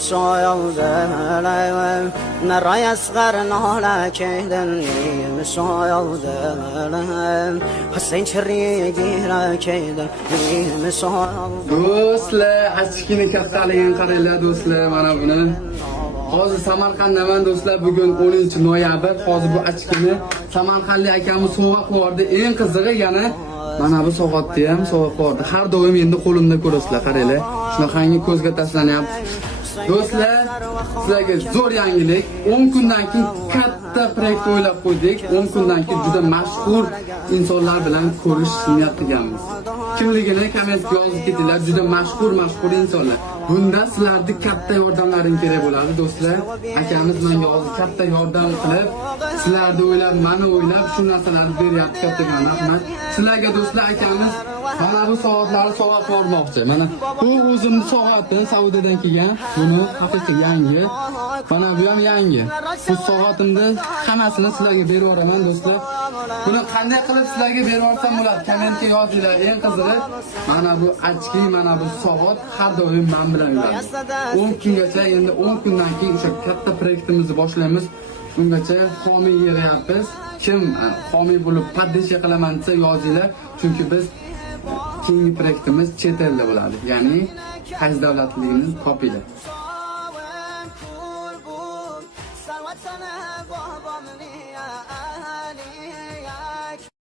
soyaldı Nara yasgar nala keydin soyaldı Hüseyin çirri gira keydin soyaldı Do'stlar, achkini kattaligini qaranglar do'stlar, mana buni. Hozir Samarqanddaman do'stlar, bugun 10-noyabr. Hozir bu achkini Samarqandlik akamiz sovg'a qildi. Eng qizig'i yana mana bu soatda ham sovg'a qildi. Har doim endi qo'limda ko'rasizlar, qaranglar. Shunaqangi ko'zga tashlanyapti. Do'stlar, sizlarga zo'r yangilik. 10 kundan keyin katta proyekt o'ylab qo'ydik. 10 kundan keyin juda mashhur insonlar bilan ko'rish niyat qilganmiz. Kimligini kommentga yozib ketinglar. Juda mashhur insonlar. Bunda sizlarning katta yordamlaring kerak bo'ladi do'stlar. Akamiz menga hozir katta yordam qilib, sizlarni o'ylab, meni o'ylab shu narsalarni beryapti. Kattagan rahmat. Sizlarga do'stlar, akamiz mana bu soatlarni sovg'a qilmoqchi. Mana bu o'zimning soatim Saudiyadan kelgan. Buni haqiqiy yangi. Mana bu ham yangi. Bu soatimni hammasini sizlarga berib yuboraman do'stlar. Buni qanday qilib sizlarga berib yuborsam bo'ladi? Kommentga yozinglar. Eng qizig'i mana bu ochki, mana bu soat har doim men bilan yuradi. 10 kungacha, endi 10 kundan keyin o'sha katta proyektimizni boshlaymiz. Ungacha homiy yig'yapmiz. Kim homiy bo'lib poddesh qilaman desa yozinglar. Chunki biz keyingi proyektimiz chet elda bo'ladi. Ya'ni qaysi davlatligini topinglar.